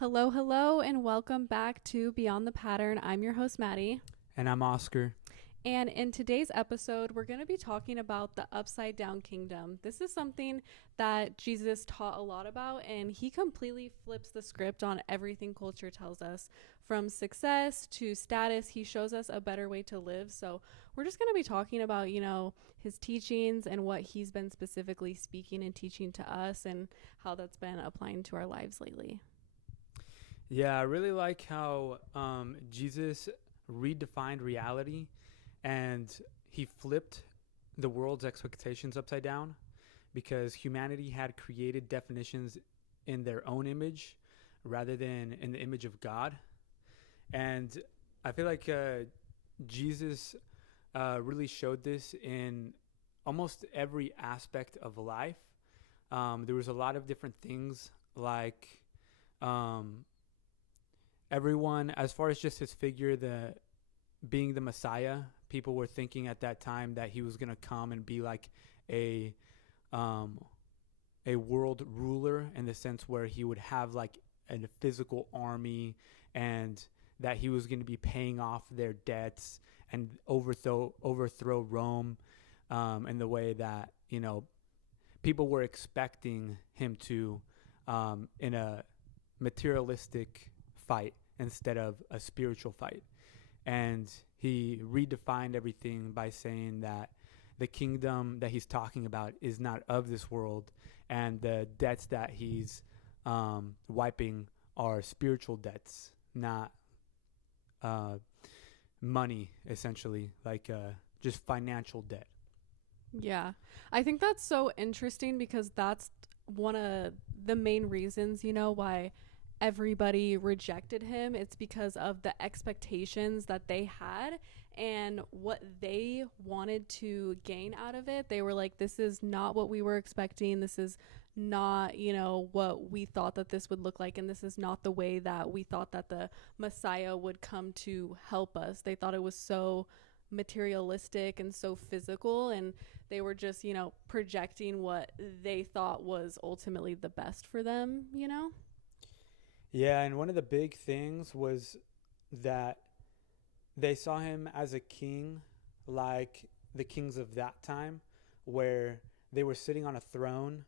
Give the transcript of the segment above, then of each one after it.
Hello, hello, and welcome back to Beyond the Pattern. I'm your host, Maddie. And I'm Oscar. And in today's episode, we're going to be talking about the upside down kingdom. This is something that Jesus taught a lot about, and he completely flips the script on everything culture tells us. From success to status, he shows us a better way to live. So, we're just going to be talking about, his teachings and what he's been specifically speaking and teaching to us and how that's been applying to our lives lately. Yeah, I really like how Jesus redefined reality and he flipped the world's expectations upside down because humanity had created definitions in their own image rather than in the image of God. And I feel like Jesus really showed this in almost every aspect of life. There was a lot of different things like um, everyone, as far as just his figure, the being the Messiah, people were thinking at that time that he was gonna come and be like a um, a world ruler in the sense where he would have like a physical army and that he was going to be paying off their debts and overthrow Rome in the way that people were expecting him to in a materialistic fight instead of a spiritual fight. And he redefined everything by saying that the kingdom that he's talking about is not of this world, and the debts that he's wiping are spiritual debts, not uh, money, essentially, like just financial debt. Yeah. I think that's so interesting because that's one of the main reasons, why everybody rejected him. It's because of the expectations that they had and what they wanted to gain out of it. They were like, this is not what we were expecting. This is not, what we thought that this would look like. And this is not the way that we thought that the Messiah would come to help us. They thought it was so materialistic and so physical, and they were just projecting what they thought was ultimately the best for them. Yeah, and one of the big things was that they saw him as a king like the kings of that time, where they were sitting on a throne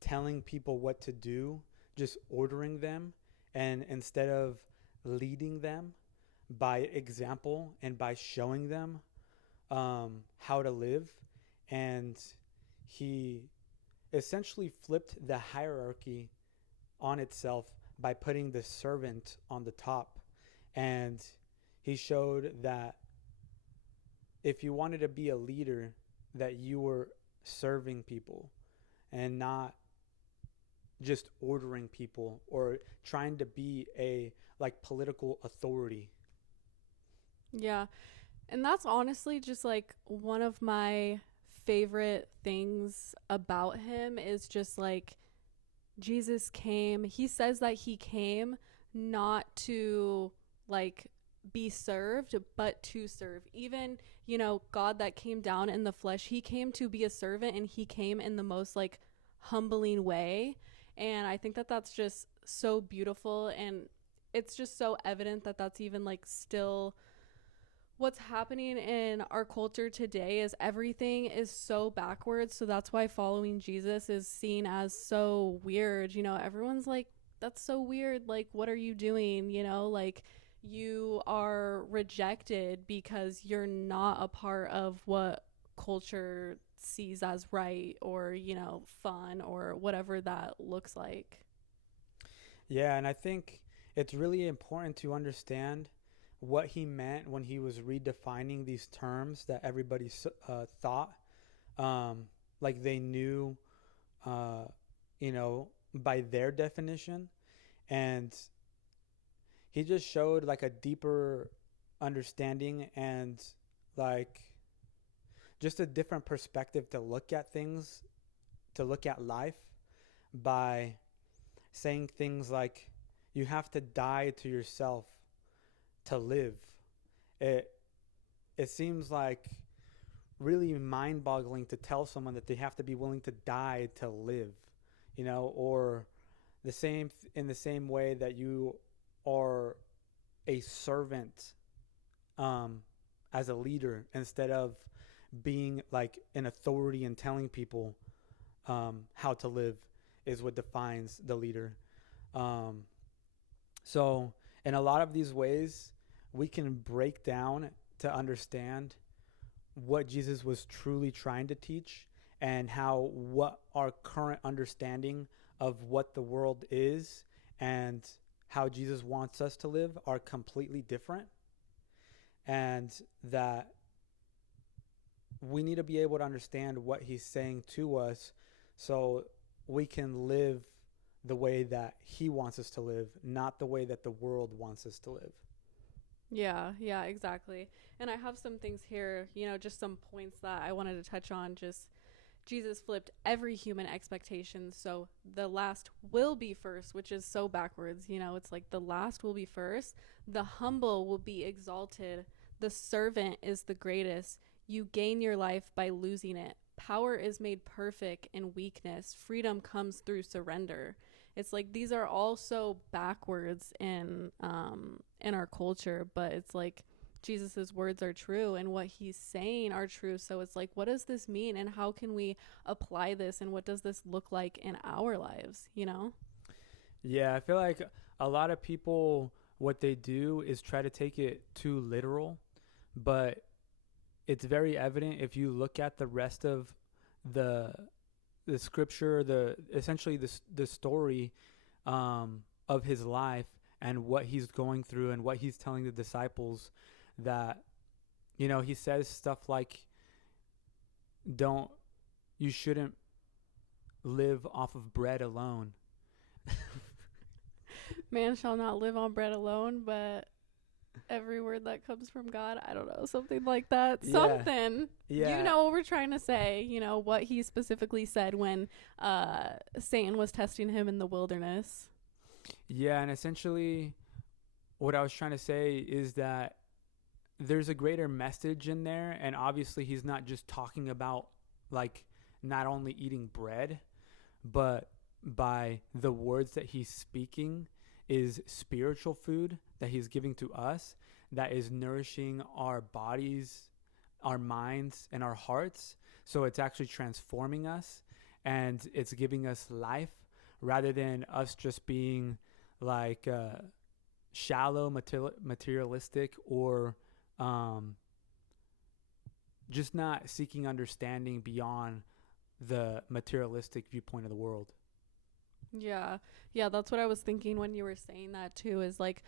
telling people what to do, just ordering them, and instead of leading them by example and by showing them how to live. And he essentially flipped the hierarchy on itself by putting the servant on the top. And he showed that if you wanted to be a leader, that you were serving people and not just ordering people or trying to be a like political authority. Yeah. And that's honestly just like one of my favorite things about him is just like Jesus came. He says that he came not to like be served, but to serve. Even, God that came down in the flesh, he came to be a servant, and he came in the most like humbling way. And I think that that's just so beautiful. And it's just so evident that that's even like still what's happening in our culture today is everything is so backwards. So that's why following Jesus is seen as so weird. Everyone's like, that's so weird. Like, what are you doing? Like, you are rejected because you're not a part of what culture sees as right or, fun or whatever that looks like. Yeah, and I think it's really important to understand what he meant when he was redefining these terms that everybody thought like they knew, uh, by their definition. And he just showed like a deeper understanding and like just a different perspective to look at things, to look at life by saying things like, you have to die to yourself to live. It it seems like really mind-boggling to tell someone that they have to be willing to die to live, or in the same way that you are a servant, um, as a leader, instead of being like an authority and telling people how to live, is what defines the leader. Um, so, in a lot of these ways, we can break down to understand what Jesus was truly trying to teach, and how what our current understanding of what the world is and how Jesus wants us to live are completely different, and that we need to be able to understand what he's saying to us so we can live the way that he wants us to live, not the way that the world wants us to live. Yeah, yeah, exactly. And I have some things here, just some points that I wanted to touch on. Just Jesus flipped every human expectation. So the last will be first, which is so backwards. It's like the last will be first. The humble will be exalted. The servant is the greatest. You gain your life by losing it. Power is made perfect in weakness. Freedom comes through surrender. It's like these are all so backwards in our culture, but it's like Jesus's words are true and what he's saying are true. So it's like, what does this mean and how can we apply this and what does this look like in our lives? Yeah, I feel like a lot of people, what they do is try to take it too literal, but it's very evident if you look at the rest of the the scripture, the essentially the story of his life and what he's going through and what he's telling the disciples, that he says stuff like, don't you shouldn't live off of bread alone. Man shall not live on bread alone, but every word that comes from God. I don't know, something like that. Yeah. Something. Yeah. You know what we're trying to say, what he specifically said when Satan was testing him in the wilderness. Yeah, and essentially what I was trying to say is that there's a greater message in there, and obviously he's not just talking about like not only eating bread, but by the words that he's speaking is spiritual food that he's giving to us, that is nourishing our bodies, our minds, and our hearts. So it's actually transforming us and it's giving us life, rather than us just being like shallow, materialistic, or just not seeking understanding beyond the materialistic viewpoint of the world. Yeah. Yeah, that's what I was thinking when you were saying that too, is like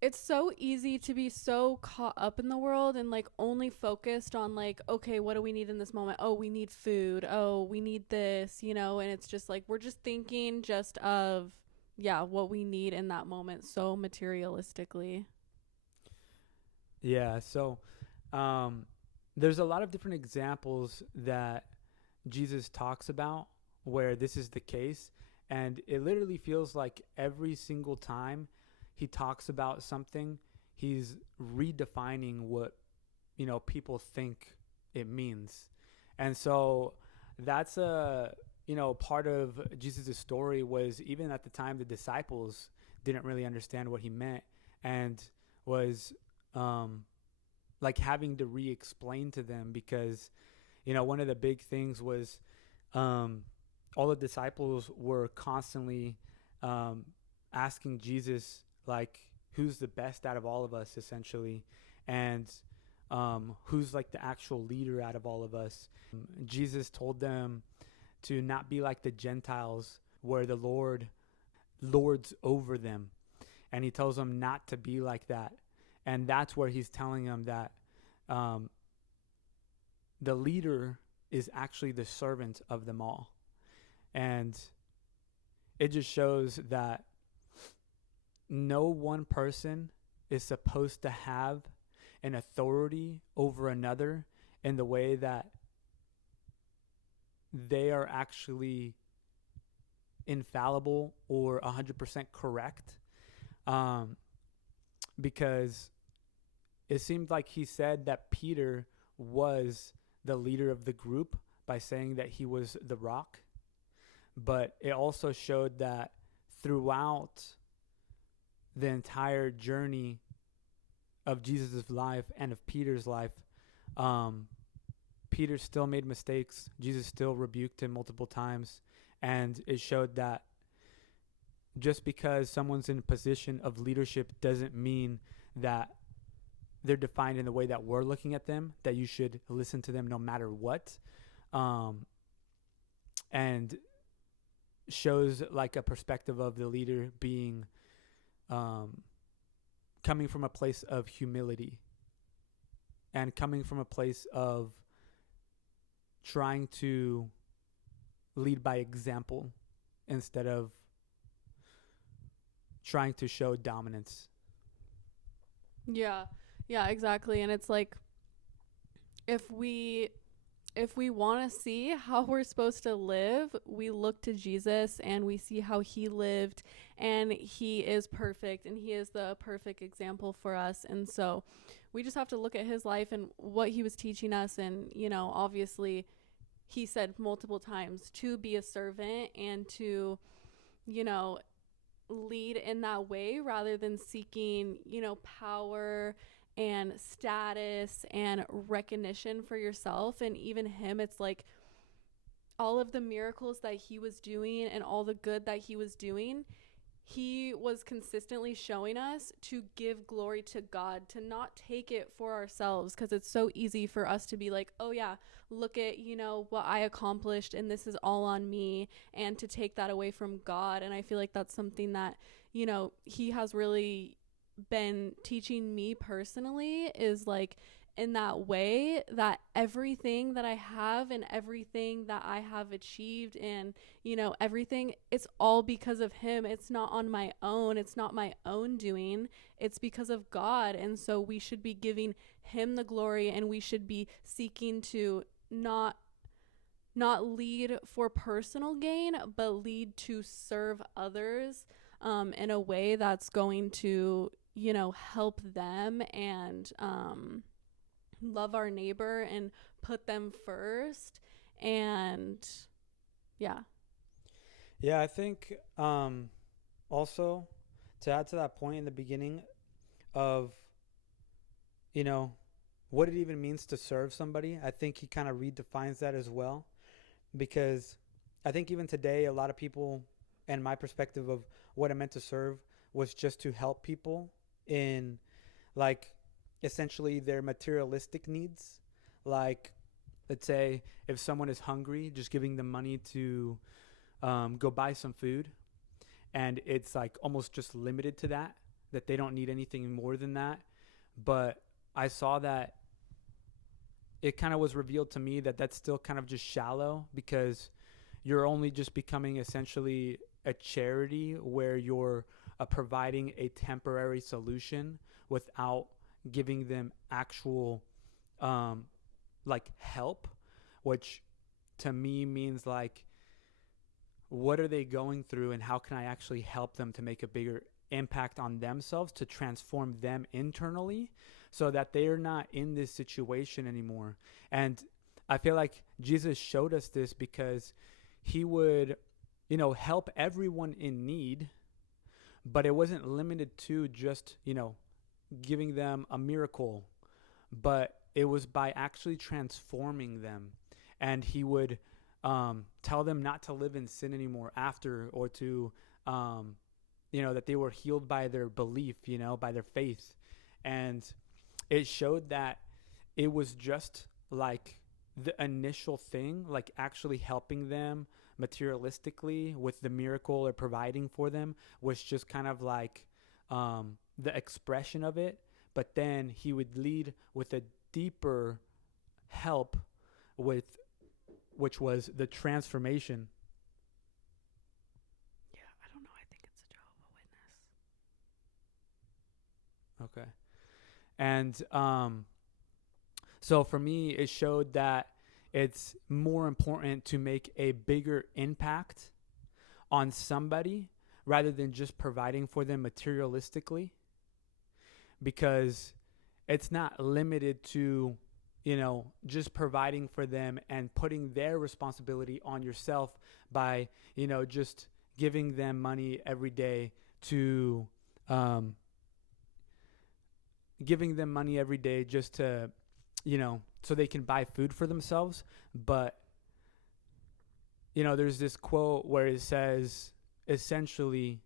it's so easy to be so caught up in the world and like only focused on like, okay, what do we need in this moment? Oh, we need food. Oh, we need this, and it's just like we're just thinking just of what we need in that moment so materialistically. Yeah, so there's a lot of different examples that Jesus talks about where this is the case, and it literally feels like every single time he talks about something, he's redefining what people think it means. And so that's a part of Jesus' story, was even at the time the disciples didn't really understand what he meant, and was like having to re-explain to them, because one of the big things was all the disciples were constantly asking Jesus, like, who's the best out of all of us, essentially, and who's like the actual leader out of all of us. Jesus told them to not be like the Gentiles, where the Lord lords over them, and he tells them not to be like that. And that's where he's telling them that the leader is actually the servant of them all. And it just shows that no one person is supposed to have an authority over another in the way that they are actually infallible or 100% correct. Because it seemed like he said that Peter was the leader of the group by saying that he was the rock. But it also showed that throughout the entire journey of Jesus' life and of Peter's life, um, Peter still made mistakes. Jesus still rebuked him multiple times. And it showed that just because someone's in a position of leadership doesn't mean that they're defined in the way that we're looking at them, that you should listen to them no matter what. Um, and shows like a perspective of the leader being coming from a place of humility and coming from a place of trying to lead by example instead of trying to show dominance. Yeah. Yeah, exactly. And it's like if we want to see how we're supposed to live, we look to Jesus and we see how he lived, and he is perfect and he is the perfect example for us. And so we just have to look at his life and what he was teaching us. And, you know, obviously he said multiple times to be a servant and to, you know, lead in that way rather than seeking, you know, power and status and recognition for yourself. And even him, it's like all of the miracles that he was doing and all the good that he was doing, he was consistently showing us to give glory to God, to not take it for ourselves, because it's so easy for us to be like, oh yeah, look at, you know, what I accomplished and this is all on me, and to take that away from God. And I feel like that's something that, you know, he has really been teaching me personally, is like in that way that everything that I have and everything that I have achieved and, you know, everything, it's all because of him. It's not on my own. It's not my own doing. It's because of God. And so we should be giving him the glory, and we should be seeking to not lead for personal gain, but lead to serve others in a way that's going to, you know, help them and love our neighbor and put them first. And yeah. Yeah, I think also to add to that point in the beginning of, you know, what it even means to serve somebody, I think he kind of redefines that as well. Because I think even today, a lot of people, and my perspective of what it meant to serve was just to help people in, like, essentially their materialistic needs. Like, let's say if someone is hungry, just giving them money to go buy some food, and it's like almost just limited to that, that they don't need anything more than that. But I saw that it kind of was revealed to me that that's still kind of just shallow, because you're only just becoming essentially a charity where you're providing a temporary solution without giving them actual like help, which to me means like, what are they going through and how can I actually help them to make a bigger impact on themselves, to transform them internally so that they're not in this situation anymore. And I feel like Jesus showed us this because he would, you know, help everyone in need, but it wasn't limited to just, you know, giving them a miracle, but it was by actually transforming them. And he would tell them not to live in sin anymore after, or to, you know, that they were healed by their belief, you know, by their faith. And it showed that it was just like the initial thing, like actually helping them materialistically with the miracle or providing for them, was just kind of like the expression of it. But then he would lead with a deeper help, with which was the transformation. Yeah, I don't know. I think it's a Jehovah Witness. Okay. And so for me, it showed that it's more important to make a bigger impact on somebody rather than just providing for them materialistically, because it's not limited to, you know, just providing for them and putting their responsibility on yourself by, you know, just giving them money every day to um, giving them money every day just to, so they can buy food for themselves. But, there's this quote where it says, essentially,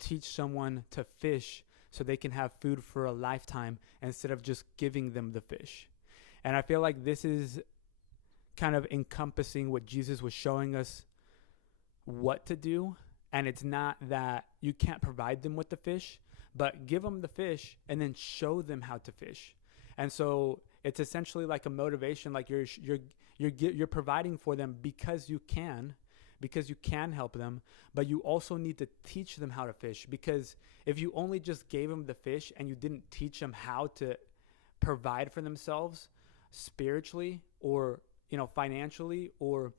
teach someone to fish so they can have food for a lifetime instead of just giving them the fish. And I feel like this is kind of encompassing what Jesus was showing us what to do. And it's not that you can't provide them with the fish, but give them the fish and then show them how to fish. And so it's essentially like a motivation, like you're providing for them because you can help them, but you also need to teach them how to fish. Because if you only just gave them the fish and you didn't teach them how to provide for themselves spiritually or financially, or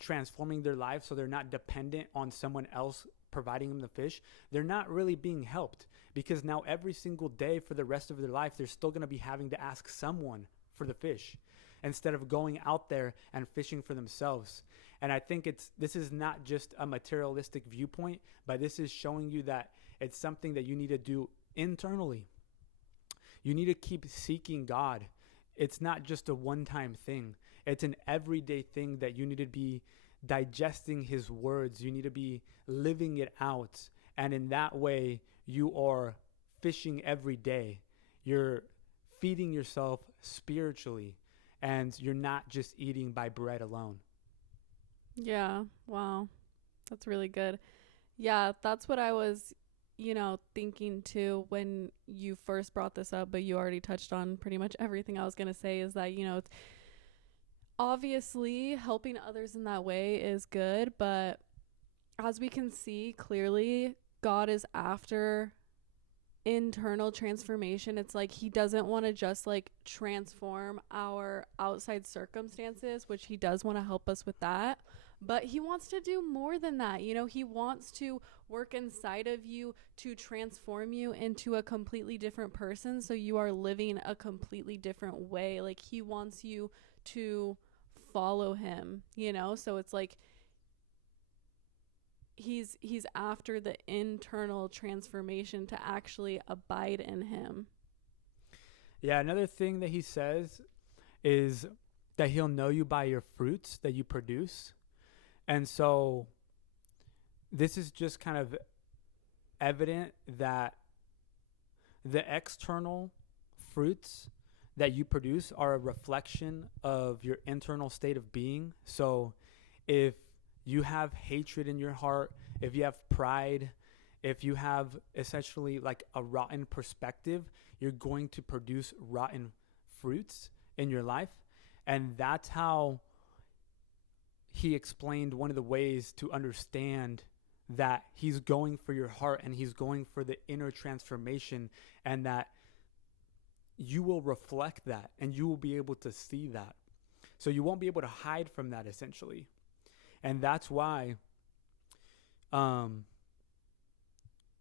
transforming their life so they're not dependent on someone else providing them the fish, they're not really being helped. Because now every single day for the rest of their life, they're still going to be having to ask someone for the fish instead of going out there and fishing for themselves. And I think this is not just a materialistic viewpoint, but this is showing you that it's something that you need to do internally. You need to keep seeking God. It's not just a one-time thing. It's an everyday thing that you need to be digesting his words. You need to be living it out. And in that way, you are fishing every day. You're feeding yourself spiritually, and you're not just eating by bread alone. Yeah. Wow. That's really good. Yeah, that's what I was, thinking too when you first brought this up, but you already touched on pretty much everything I was going to say, is that, it's obviously helping others in that way is good, but as we can see clearly, God is after internal transformation. It's like he doesn't want to just like transform our outside circumstances, which he does want to help us with that, but he wants to do more than that. He wants to work inside of you to transform you into a completely different person, so you are living a completely different way. Like he wants you to follow him, so it's like he's after the internal transformation to actually abide in him. Yeah, another thing that he says is that he'll know you by your fruits that you produce. And so this is just kind of evident that the external fruits that you produce are a reflection of your internal state of being. So if you have hatred in your heart, if you have pride, if you have essentially like a rotten perspective, you're going to produce rotten fruits in your life. And that's how he explained one of the ways to understand that he's going for your heart and he's going for the inner transformation, and that you will reflect that and you will be able to see that. So you won't be able to hide from that, essentially. And that's why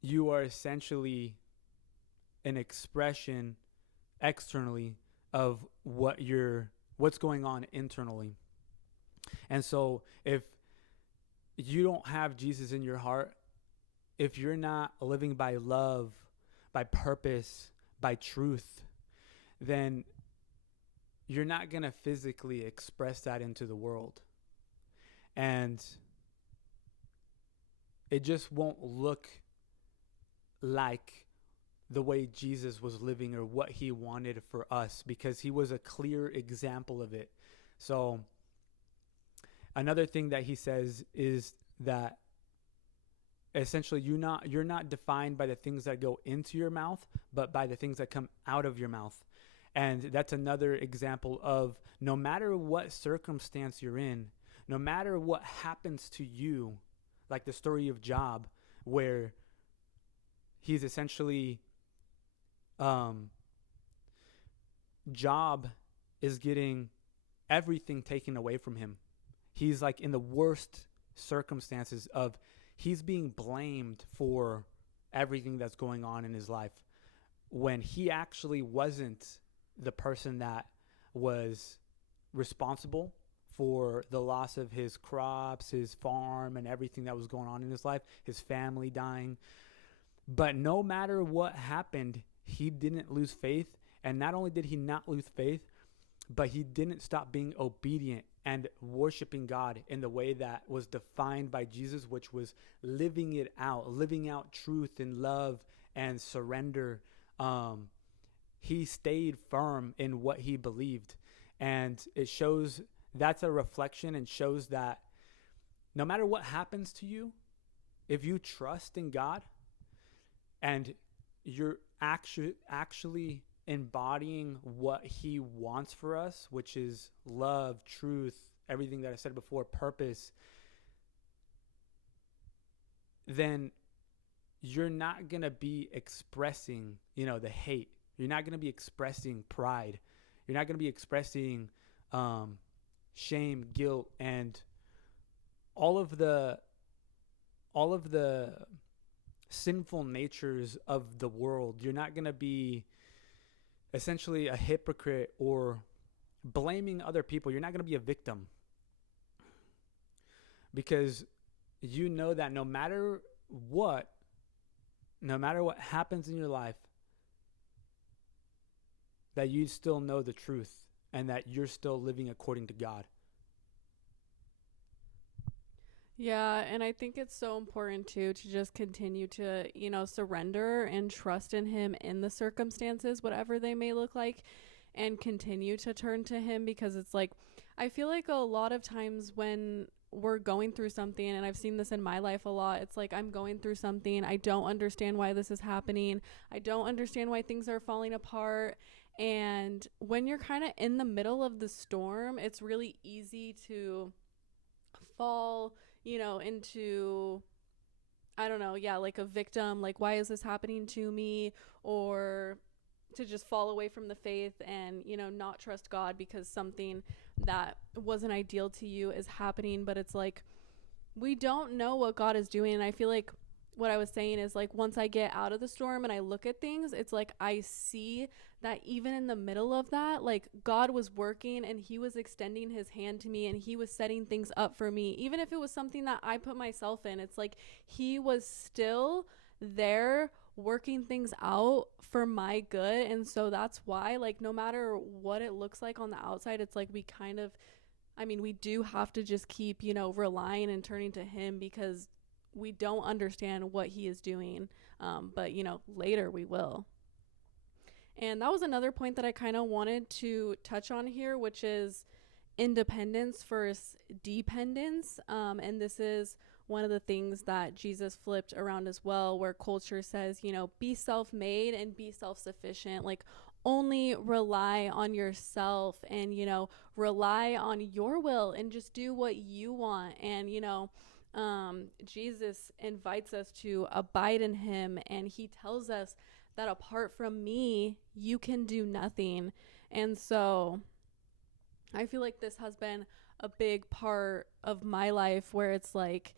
you are essentially an expression externally of what's going on internally. And so if you don't have Jesus in your heart, if you're not living by love, by purpose, by truth, then you're not going to physically express that into the world. And it just won't look like the way Jesus was living or what he wanted for us, because he was a clear example of it. So another thing that he says is that essentially you're not defined by the things that go into your mouth, but by the things that come out of your mouth. And that's another example of, no matter what circumstance you're in, no matter what happens to you, like the story of Job, where he's essentially, Job is getting everything taken away from him. He's like in the worst circumstances of, he's being blamed for everything that's going on in his life, when he actually wasn't the person that was responsible for the loss of his crops, his farm, and everything that was going on in his life, his family dying. But no matter what happened, he didn't lose faith. And not only did he not lose faith, but he didn't stop being obedient and worshiping God in the way that was defined by Jesus, which was living out truth and love and surrender. He stayed firm in what he believed. And it shows, that's a reflection, and shows that no matter what happens to you, if you trust in God and you're actually embodying what he wants for us, which is love, truth, everything that I said before, purpose, then you're not going to be expressing, the hate. You're not going to be expressing pride. You're not going to be expressing shame, guilt, and all of the sinful natures of the world. You're not going to be essentially a hypocrite or blaming other people. You're not going to be a victim, because you know that no matter what happens in your life, that you still know the truth and that you're still living according to God. Yeah, and I think it's so important too to just continue to, surrender and trust in him in the circumstances, whatever they may look like, and continue to turn to him, because it's like, I feel like a lot of times when we're going through something, and I've seen this in my life a lot, it's like I'm going through something, I don't understand why this is happening, I don't understand why things are falling apart. And when you're kind of in the middle of the storm, it's really easy to fall, into, I don't know, yeah, like a victim, like, why is this happening to me? Or to just fall away from the faith and, not trust God because something that wasn't ideal to you is happening. But it's like, we don't know what God is doing. And I feel like what I was saying is, like, once I get out of the storm and I look at things, it's like I see that even in the middle of that, like, God was working and he was extending his hand to me and he was setting things up for me. Even if it was something that I put myself in, it's like he was still there working things out for my good. And so that's why, like, no matter what it looks like on the outside, it's like we do have to just keep, relying and turning to him, because we don't understand what he is doing. But, later we will. And that was another point that I kind of wanted to touch on here, which is independence versus dependence. And this is one of the things that Jesus flipped around as well, where culture says, be self-made and be self-sufficient. Like, only rely on yourself and, rely on your will and just do what you want. And, Jesus invites us to abide in him, and he tells us that apart from me, you can do nothing. And so I feel like this has been a big part of my life, where it's like,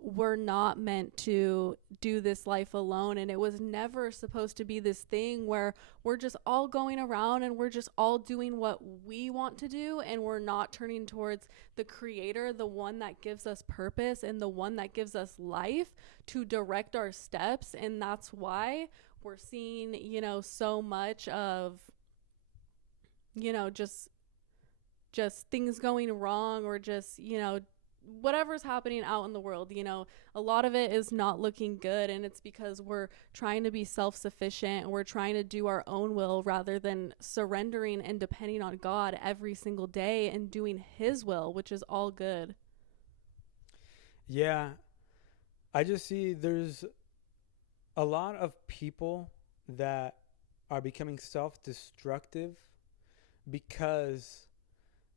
we're not meant to do this life alone. And it was never supposed to be this thing where we're just all going around and we're just all doing what we want to do, and we're not turning towards the creator, the one that gives us purpose and the one that gives us life, to direct our steps. And that's why we're seeing, so much of, just things going wrong, or just, whatever's happening out in the world. A lot of it is not looking good, and it's because we're trying to be self-sufficient and we're trying to do our own will rather than surrendering and depending on God every single day and doing his will, which is all good. Yeah, I just see there's a lot of people that are becoming self-destructive because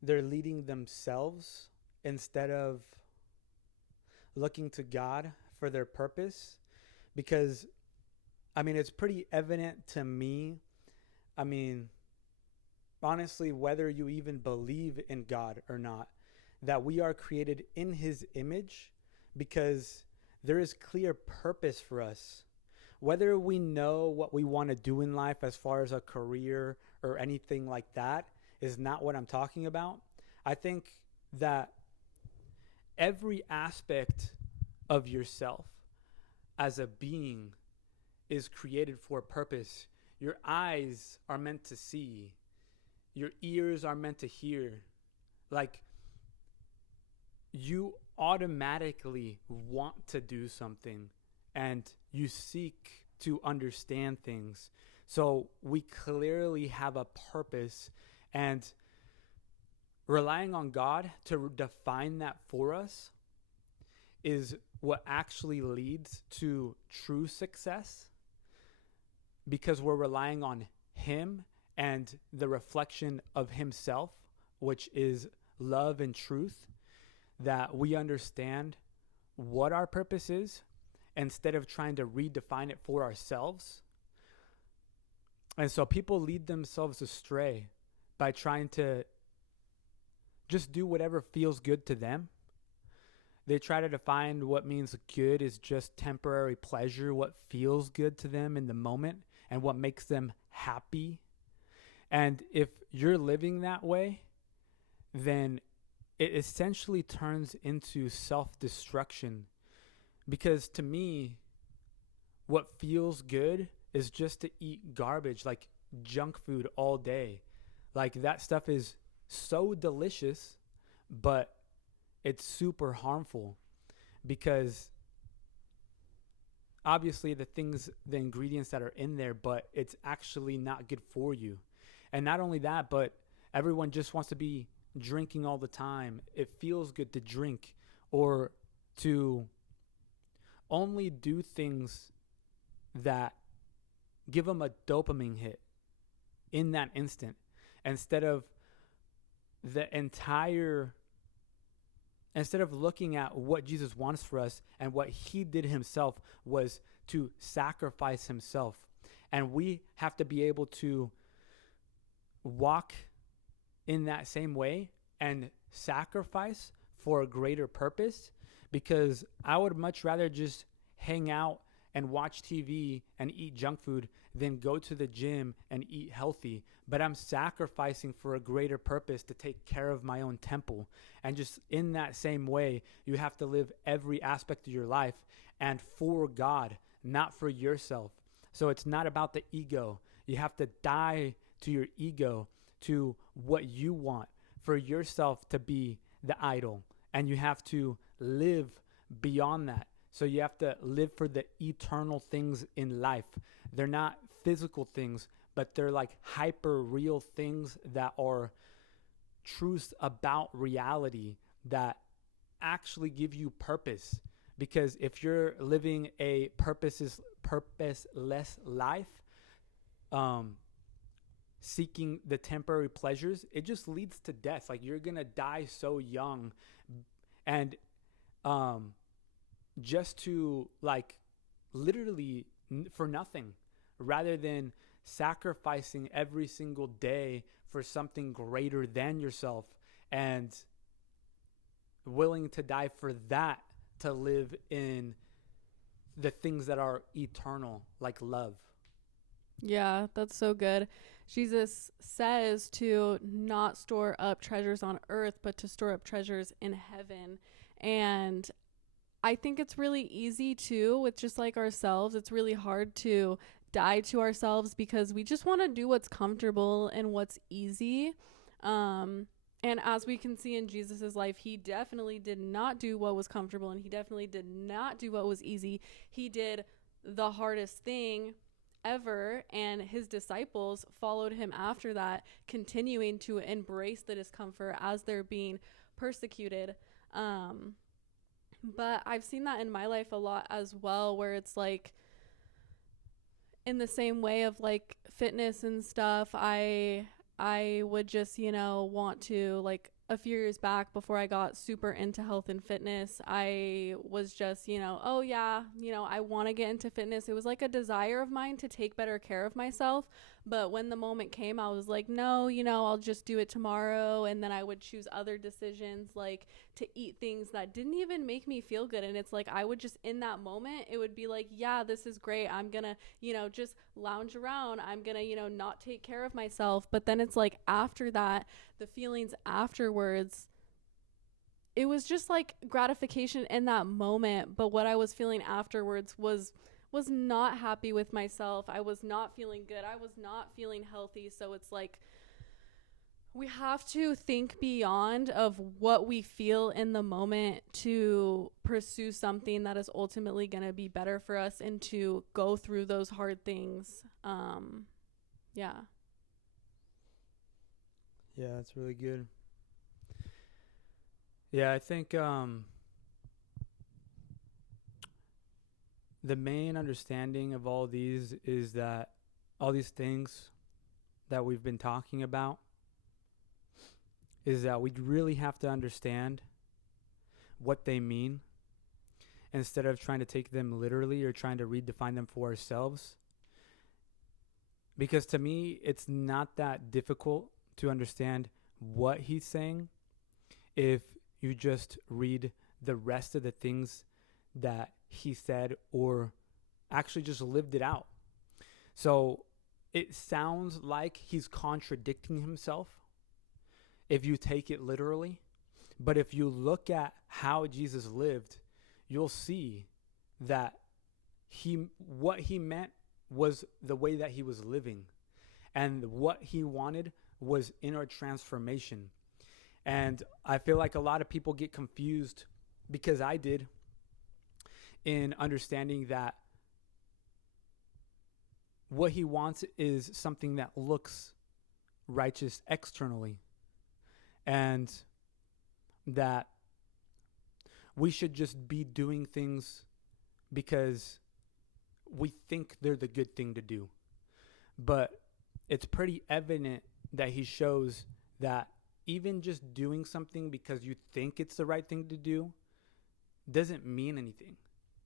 they're leading themselves instead of looking to God for their purpose. Because, it's pretty evident to me, honestly, whether you even believe in God or not, that we are created in his image, because there is clear purpose for us. Whether we know what we want to do in life as far as a career or anything like that is not what I'm talking about. I think that every aspect of yourself as a being is created for a purpose. Your eyes are meant to see, your ears are meant to hear. Like, you automatically want to do something and you seek to understand things. So we clearly have a purpose, and relying on God to define that for us is what actually leads to true success, because we're relying on Him and the reflection of Himself, which is love and truth, that we understand what our purpose is instead of trying to redefine it for ourselves. And so people lead themselves astray by trying to just do whatever feels good to them. They try to define what means good is just temporary pleasure, what feels good to them in the moment, and what makes them happy. And if you're living that way, then it essentially turns into self-destruction. Because to me, what feels good is just to eat garbage, like junk food all day. Like, that stuff is so delicious, but it's super harmful, because obviously the ingredients that are in there, but it's actually not good for you. And not only that, but everyone just wants to be drinking all the time. It feels good to drink, or to only do things that give them a dopamine hit in that instant, instead of the entire instead of looking at what Jesus wants for us, and what He did Himself was to sacrifice Himself. And we have to be able to walk in that same way and sacrifice for a greater purpose, because I would much rather just hang out and watch TV and eat junk food than go to the gym and eat healthy. But I'm sacrificing for a greater purpose, to take care of my own temple. And just in that same way, you have to live every aspect of your life and for God, not for yourself. So it's not about the ego. You have to die to your ego, to what you want, for yourself to be the idol. And you have to live beyond that. So you have to live for the eternal things in life. They're not physical things, but they're like hyper real things that are truths about reality that actually give you purpose. Because if you're living a purposeless life, seeking the temporary pleasures, it just leads to death. Like, you're gonna die so young, and just to, like, literally for nothing, rather than sacrificing every single day for something greater than yourself, and willing to die for that, to live in the things that are eternal, like love. Yeah, that's so good. Jesus says to not store up treasures on earth, but to store up treasures in heaven. And I think it's really easy too, with just like ourselves. It's really hard to die to ourselves because we just want to do what's comfortable and what's easy. And as we can see in Jesus's life, He definitely did not do what was comfortable, and He definitely did not do what was easy. He did the hardest thing ever, and His disciples followed Him after that, continuing to embrace the discomfort as they're being persecuted. But I've seen that in my life a lot as well, where it's like, in the same way of like fitness and stuff, I would just, want to, like, a few years back, before I got super into health and fitness, I was just, oh yeah, I want to get into fitness. It was like a desire of mine to take better care of myself. But when the moment came, I was like, no, I'll just do it tomorrow. And then I would choose other decisions, like to eat things that didn't even make me feel good. And it's like, I would just, in that moment, it would be like, yeah, this is great. I'm gonna, just lounge around. I'm gonna, not take care of myself. But then it's like, after that, the feelings afterwards it was just like gratification in that moment, but what I was feeling afterwards was not happy with myself. I was not feeling good. I was not feeling healthy. So it's like we have to think beyond of what we feel in the moment to pursue something that is ultimately going to be better for us and to go through those hard things. Yeah. Yeah, that's really good. Yeah, I think the main understanding of all these is that all these things that we've been talking about is that we really have to understand what they mean instead of trying to take them literally or trying to redefine them for ourselves. Because to me, it's not that difficult to understand what he's saying if you just read the rest of the things that he said or actually just lived it out. So it sounds like he's contradicting himself if you take it literally. But if you look at how Jesus lived, you'll see that what he meant was the way that he was living. And what he wanted was inner transformation. And I feel like a lot of people get confused, because I did, in understanding that what he wants is something that looks righteous externally, and that we should just be doing things because we think they're the good thing to do. But it's pretty evident that he shows that even just doing something because you think it's the right thing to do doesn't mean anything.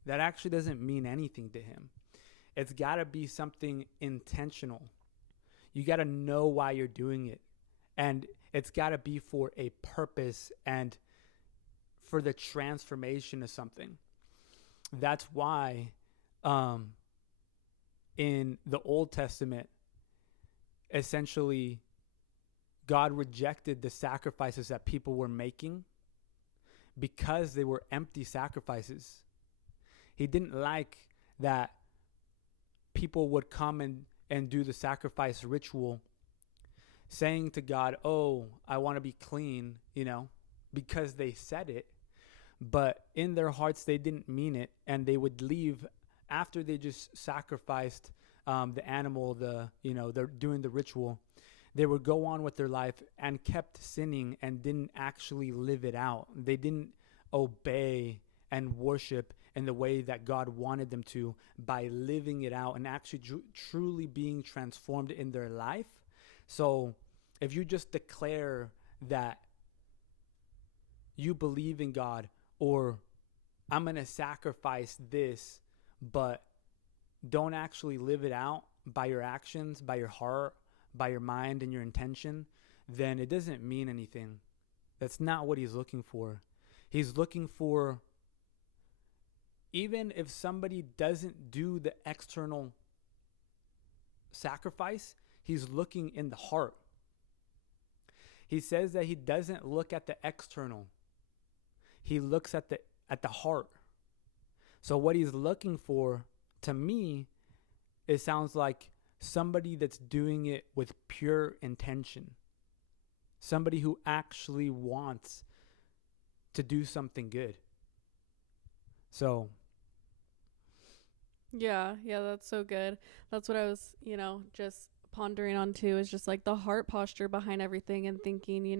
That actually doesn't mean anything to him. It's got to be something intentional. You got to know why you're doing it. And it's got to be for a purpose and for the transformation of something. That's why in the Old Testament, essentially, God rejected the sacrifices that people were making because they were empty sacrifices. He didn't like that people would come and do the sacrifice ritual saying to God, oh, I want to be clean, because they said it. But in their hearts, they didn't mean it. And they would leave after they just sacrificed the animal, they're doing the ritual. They would go on with their life and kept sinning and didn't actually live it out. They didn't obey and worship in the way that God wanted them to by living it out and actually truly being transformed in their life. So if you just declare that you believe in God, or I'm going to sacrifice this, but don't actually live it out by your actions, by your heart, by your mind and your intention, then it doesn't mean anything. That's not what he's looking for. He's looking for, even if somebody doesn't do the external sacrifice, he's looking in the heart. He says that he doesn't look at the external. He looks at the heart. So what he's looking for, to me, it sounds like somebody that's doing it with pure intention. Somebody who actually wants to do something good. So Yeah, that's so good. That's what I was, just pondering on too, is just like the heart posture behind everything and thinking,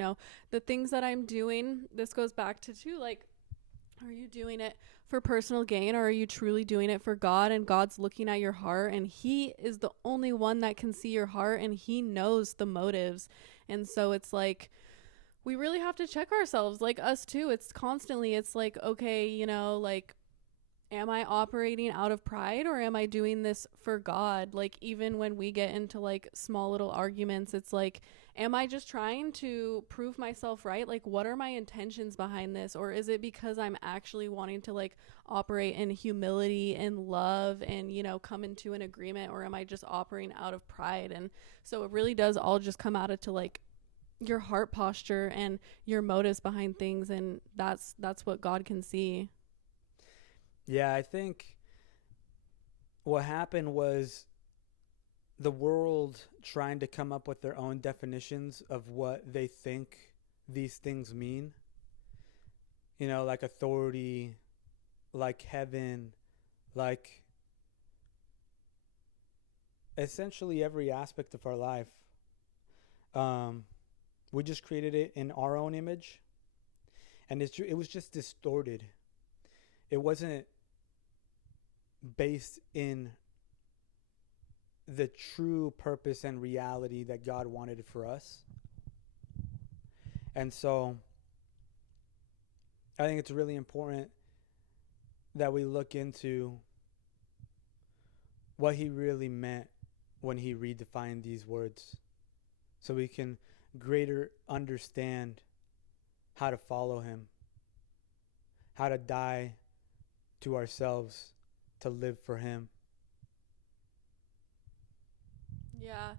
the things that I'm doing. This goes back to too, like, are you doing it for personal gain, or are you truly doing it for God? And God's looking at your heart, and he is the only one that can see your heart, and he knows the motives. And so it's like, we really have to check ourselves, like us too. It's constantly, it's like, okay, like, am I operating out of pride, or am I doing this for God? Like, even when we get into like small little arguments, it's like, am I just trying to prove myself right? Like, what are my intentions behind this? Or is it because I'm actually wanting to like operate in humility and love and, come into an agreement? Or am I just operating out of pride? And so it really does all just come out of to like your heart posture and your motives behind things, and that's what God can see. Yeah, I think what happened was the world trying to come up with their own definitions of what they think these things mean. You know, like authority, like heaven, like essentially every aspect of our life. Um, we just created it in our own image, and it was just distorted. It wasn't based in the true purpose and reality that God wanted for us. And so I think it's really important that we look into what he really meant when he redefined these words so we can greater understand how to follow him, how to die to ourselves to live for him. Yeah.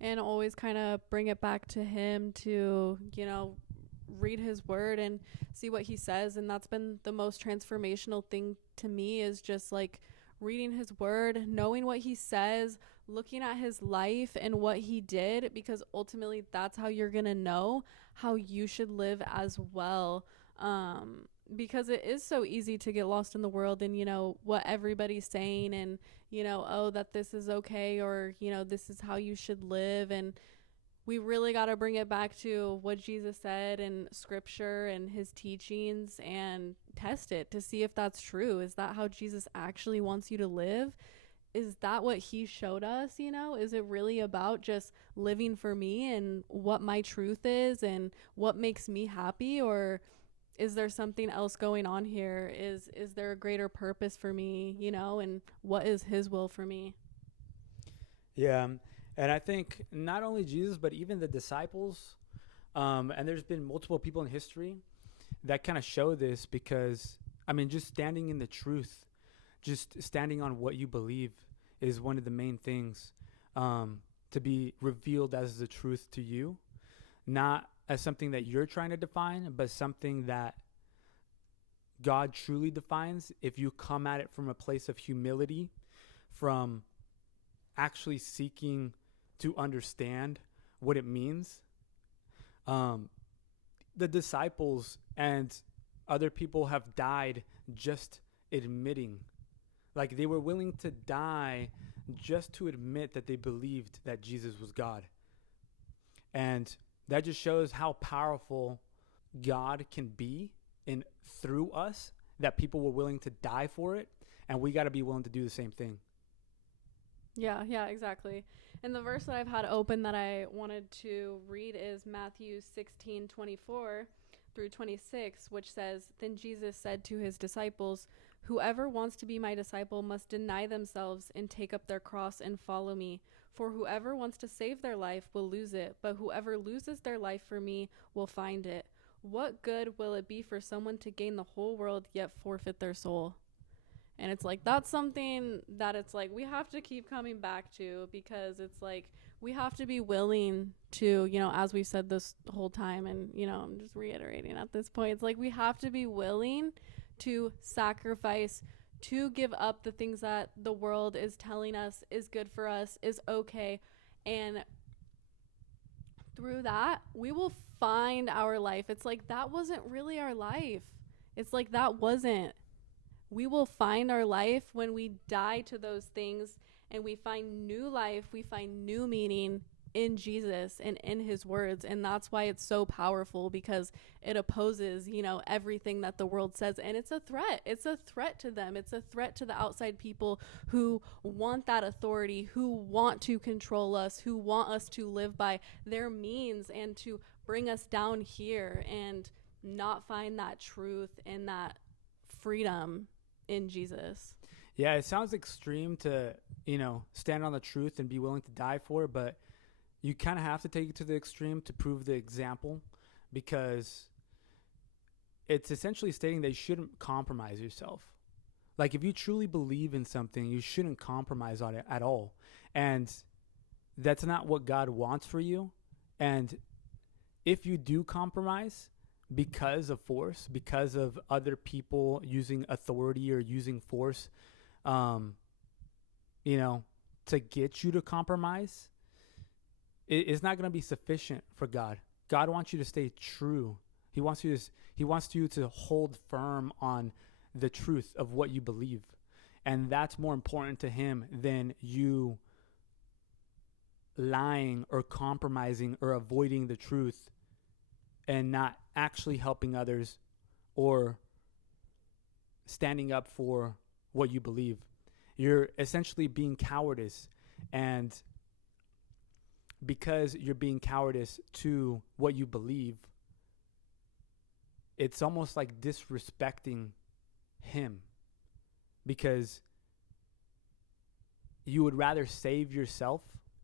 And always kind of bring it back to him to, read his word and see what he says. And that's been the most transformational thing to me, is just like reading his word, knowing what he says, looking at his life and what he did, because ultimately that's how you're going to know how you should live as well. Because it is so easy to get lost in the world and, what everybody's saying, and, oh, that this is okay, or, this is how you should live. And we really got to bring it back to what Jesus said in scripture and his teachings, and test it to see if that's true. Is that how Jesus actually wants you to live? Is that what he showed us? Is it really about just living for me and what my truth is and what makes me happy? Or is there something else going on here? Is there a greater purpose for me, and what is his will for me? Yeah. And I think not only Jesus, but even the disciples, and there's been multiple people in history that kind of show this because, I mean, just standing in the truth, just standing on what you believe is one of the main things to be revealed as the truth to you, not as something that you're trying to define, but something that God truly defines if you come at it from a place of humility, from actually seeking to understand what it means. Um, the disciples and other people have died just admitting, like they were willing to die just to admit that they believed that Jesus was God. And that just shows how powerful God can be in through us, that people were willing to die for it, and we got to be willing to do the same thing. Yeah, exactly. And the verse that I've had open that I wanted to read is Matthew 16:24 through 26, which says, "Then Jesus said to his disciples, 'Whoever wants to be my disciple must deny themselves and take up their cross and follow me. For whoever wants to save their life will lose it, but whoever loses their life for me will find it. What good will it be for someone to gain the whole world yet forfeit their soul?'" And it's like, that's something that it's like we have to keep coming back to, because it's like we have to be willing to, as we've said this whole time, and, I'm just reiterating at this point, it's like we have to be willing to sacrifice, to give up the things that the world is telling us is good for us, is okay. And through that, we will find our life. It's like that wasn't really our life. It's like that wasn't. We will find our life when we die to those things, and we find new life, we find new meaning in Jesus and in his words. And that's why it's so powerful, because it opposes, everything that the world says. And it's a threat. It's a threat to them. It's a threat to the outside people who want that authority, who want to control us, who want us to live by their means and to bring us down here and not find that truth and that freedom in Jesus. Yeah, it sounds extreme to, stand on the truth and be willing to die for it, but you kind of have to take it to the extreme to prove the example, because it's essentially stating that you shouldn't compromise yourself. Like, if you truly believe in something, you shouldn't compromise on it at all. And that's not what God wants for you. And if you do compromise because of force, because of other people using authority or using force, um, you know, to get you to compromise, it's not going to be sufficient for God. God wants you to stay true. He wants you to hold firm on the truth of what you believe. And that's more important to him than you lying or compromising or avoiding the truth and not actually helping others or standing up for what you believe. You're essentially being cowardice, and because you're being cowardice to what you believe, it's almost like disrespecting him, because you would rather save yourself,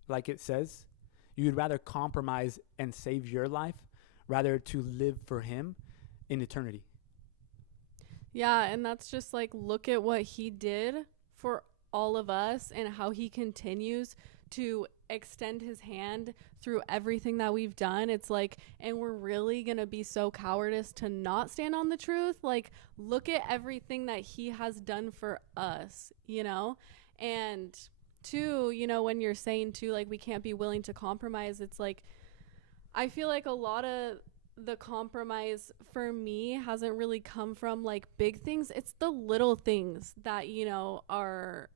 like it says. You would rather compromise and save your life rather to live for him in eternity. Yeah, and that's just like, look at what he did for all of us and how he continues to extend his hand through everything that we've done. It's like, and we're really going to be so cowardice to not stand on the truth. Like, look at everything that he has done for us, you know? And two, you know, when you're saying too, like, we can't be willing to compromise, it's like, I feel like a lot of the compromise for me hasn't really come from like big things. It's the little things that, you know, are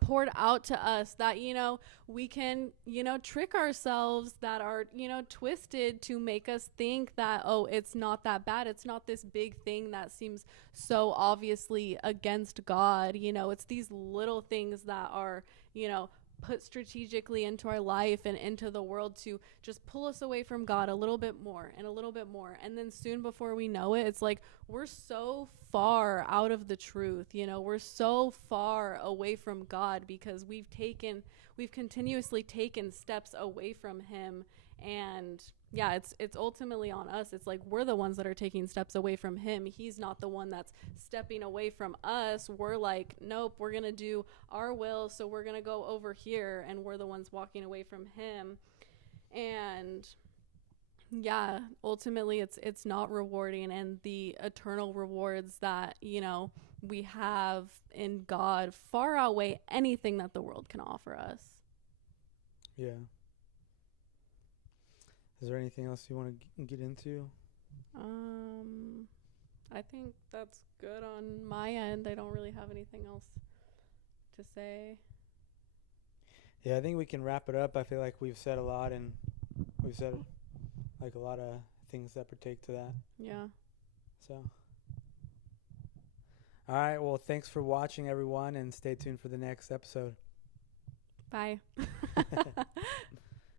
poured out to us, that, you know, we can, you know, trick ourselves, that are, you know, twisted to make us think that, oh, it's not that bad, it's not this big thing that seems so obviously against God. You know, it's these little things that are, you know, put strategically into our life and into the world to just pull us away from God a little bit more and a little bit more. And then soon before we know it, it's like we're so far out of the truth, you know, we're so far away from God because we've continuously taken steps away from him. And yeah, it's ultimately on us. It's like we're the ones that are taking steps away from him. He's not the one that's stepping away from us. We're like, nope, we're going to do our will, so we're going to go over here, and we're the ones walking away from him. And yeah, ultimately it's not rewarding, and the eternal rewards that, you know, we have in God far outweigh anything that the world can offer us. Yeah. Is there anything else you want to get into? I think that's good on my end. I don't really have anything else to say. Yeah, I think we can wrap it up. I feel like we've said a lot, and we've said like a lot of things that partake to that. Yeah. So, all right. Well, thanks for watching, everyone, and stay tuned for the next episode. Bye.